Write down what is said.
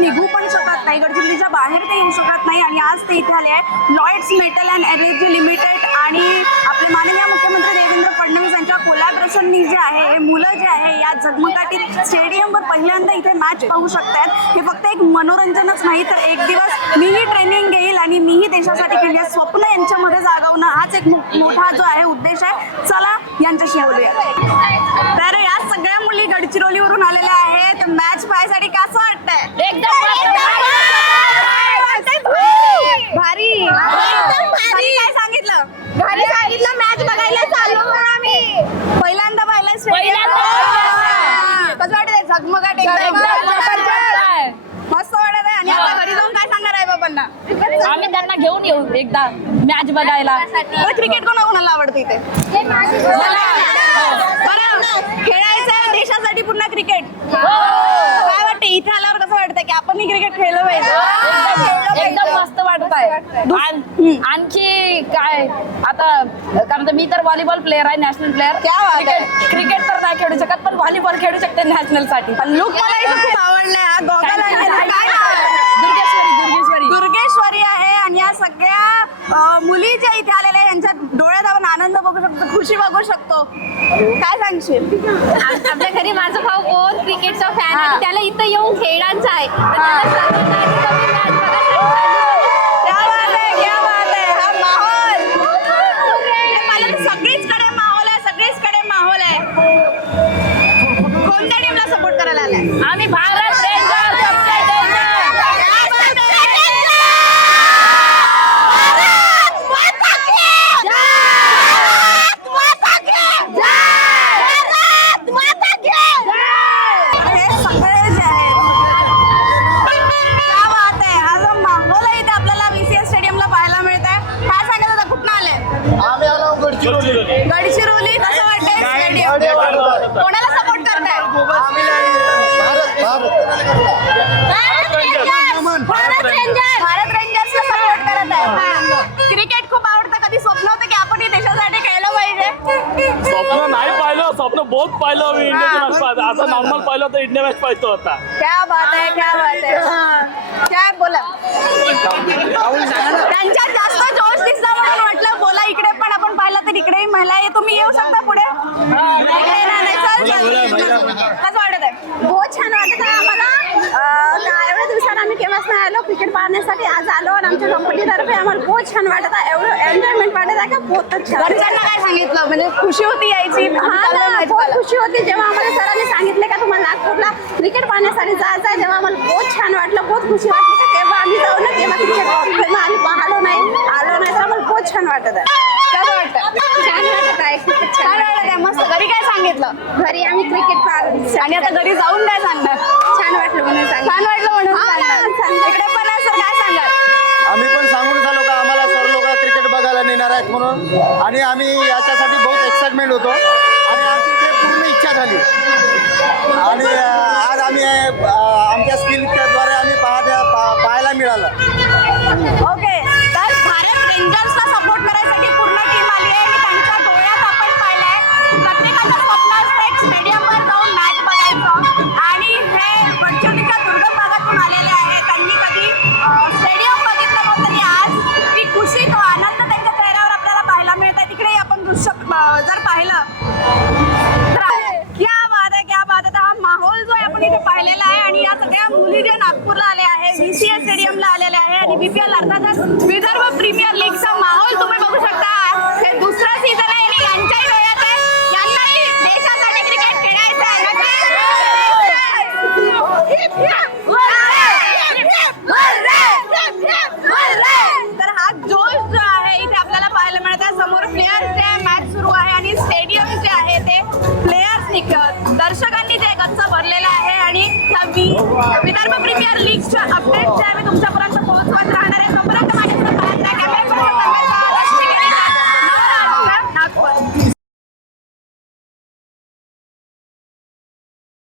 गडचिरोलीतून निघू पण शकत नाही, गडचिरोलीच्या बाहेर ते येऊ शकत नाही आणि आज ते इथे आले आहे. Lloyds metal and energy limited आणि आपले माननीय मुख्यमंत्री देवेंद्र फडणवीस यांच्या कोलॅबरेशननी जे आहे हे मुलं जे आहे या झगमगाटी स्टेडियमवर पहिल्यांदा इथे मॅच पाहू शकतात. हे फक्त एक मनोरंजनच नाही तर एक दिवस मीही ट्रेनिंग घेईल आणि मीही देशासाठी खेळले स्वप्न यांच्यामध्ये जागवणं हाच एक मोठा जो आहे उद्देश आहे. चला यांच्याशी बोलूया. तर या सगळ्या मुली गडचिरोलीवरून आलेल्या आहेत मॅच पाहायसाठी. कसं वाटतंय? भारी भारी. काय सांगितलं? घरी सांगितलं मॅच बघायला चालू आम्ही पहिल्यांदा पाहिलं. कसं वाटतंय? झगमगाट मस्त वाटत आहे. आणि आता घरी जाऊन काय सांगणार आहे बाबांना? आम्ही त्यांना घेऊन येऊ एकदा मॅच बघायला. क्रिकेट कोणाला आवडतं इथे? खेळायचं देशासाठी पुन्हा क्रिकेट. काय वाटतं इथे आल्यावर? कसं वाटतं की आपणही क्रिकेट खेळलं पाहिजे? एकदम मस्त वाटतंय. आणखी काय आता कारण मी तर व्हॉलीबॉल प्लेअर आहे, नॅशनल प्लेअर. क्रिकेट तर नाही खेळू शकत पण व्हॉलीबॉल खेळू शकते नॅशनल साठी. लुक मला इथे खूप आवडलाय. हा गॉगल आहे. दुर्गेश्वरी आहे आणि या सगळ्या मुली ज्या इथे आलेल्या यांच्या डोळ्यात आपण आनंद बघू शकतो, खुशी बघू शकतो. काय सांगशील? आपल्या घरी माझा भाऊ कोण क्रिकेटचा फॅन आहे, त्याला इथं येऊन खेळायचं आहे. सगळीचकडे माहोल आहे. कोणत्या टीमला सपोर्ट करायला आलाय? आम्ही भारत रेंजर्स. गडचिरोली. कसं वाटतंय स्टेडियम? कोणाला सपोर्ट करताय? भारत रेंजर्सला सपोर्ट करत आहे. क्रिकेट खूप आवडतं. कधी स्वप्न होतं की आपण देशासाठी खेळलं पाहिजे? स्वप्न नाही पाहिलं, स्वप्न बहुत पाहिलं मी इंडियाची मॅच पाहिजे. आता नॉर्मल पाहिलं तर इंडिया मॅच पाहिजे होता. क्या बात आहे, क्या बात आहे. काय बोला? त्यांच्यात जास्त जोश दिसला म्हणून म्हटलं बोला. इकडे पण आपण पाहिलं तर इकडेही महिला आहे. तुम्ही येऊ शकता पुढे. कसं वाटत आहे? बहुत छान वाटत आहे आम्हाला. एवढ्या दिवसात आम्ही केव्हाच नाही आलो क्रिकेट पाहण्यासाठी. आज आलो आणि आमच्या कंपनीतर्फे आम्हाला बहुत छान वाटत आहे. एवढं एन्जॉयमेंट वाटत आहे का बहुत छान. घरच्यांना काय सांगितलं? म्हणजे खुशी होती यायची? बहुत खुशी होती जेव्हा आम्हाला सरांनी सांगितले का तुम्हाला नागपूरला क्रिकेट पाहण्यासाठी जायचं आहे. तेव्हा आम्हाला बहुत छान वाटलं, बहुत खुशी वाटली का तेव्हा आम्ही जाऊ ना तेव्हा क्रिकेट आम्ही पाहलो नाही तर आम्हाला बहुत छान वाटत आहे. कसं वाटतं? छान वाटत आहे, खूपच छान वाटत आहे. मस्त. घरी काय सांगितलं? घरी आम्ही क्रिकेट पाहिलं आणि आता घरी जाऊन काय सांगणार? छान वाटलं म्हणून छान वाटलं म्हणून सांगणार. इकडे पण आहे सर, काय सांगाल? आम्ही पण सांगून झालो का आम्हाला सर लोक क्रिकेट बघायला नेणार आहेत म्हणून आणि आम्ही याच्यासाठी बहुत एक्साइटमेंट होतो आणि आमची ते पूर्ण इच्छा झाली आणि आज आम्ही आमच्या स्किलद्वारे आम्ही पाहायला मिळालं. ओके. तर भारत रेंजर्सला सपोर्ट करायसाठी पूर्ण टीम आली आहे आणि त्यांच्या डोळ्यात आपण पाहिलंय प्रत्येकाचं स्वप्न असतं एक स्टेडियमवर जाऊन मॅच बघायचं आणि हे गडचिरोलीच्या दुर्गम भागातून आलेले आहे. त्यांनी कधी स्टेडियम बघितलं नव्हतं आणि आज ती खुशी तो आनंद त्यांच्या चेहऱ्यावर आपल्याला पाहायला मिळत आहे. तिकडे आपण दृश्य जर पाहिलं तर क्या बात आहे. हा माहोल जो आहे आपण इथे पाहिलेला आहे आणि या सगळ्या मुली जे नागपूरला आल्या आहे, VCA स्टेडियमला आलेल्या आहे आणि BPL अर्थातच विदर्भ प्रीमियर लीगचा माहोल तुम्ही बघू शकता. हे दुसरा सीझन आहे आणि यांच्याही डोळ्यात आहे. यांनाही देशासाठी क्रिकेट खेळायचं आहे. तर हा जोश जो आहे इथे आपल्याला पाहायला मिळत आहे. समोर प्लेयर्स जे मॅच सुरू आहे आणि स्टेडियम जे आहे ते प्लेयर्स दर्शकांनी जे गच्च भरलेलं आहे आणि विदर्भ प्रीमियर लीगच्या अपडेट जे आहे मी तुमच्यापर्यंत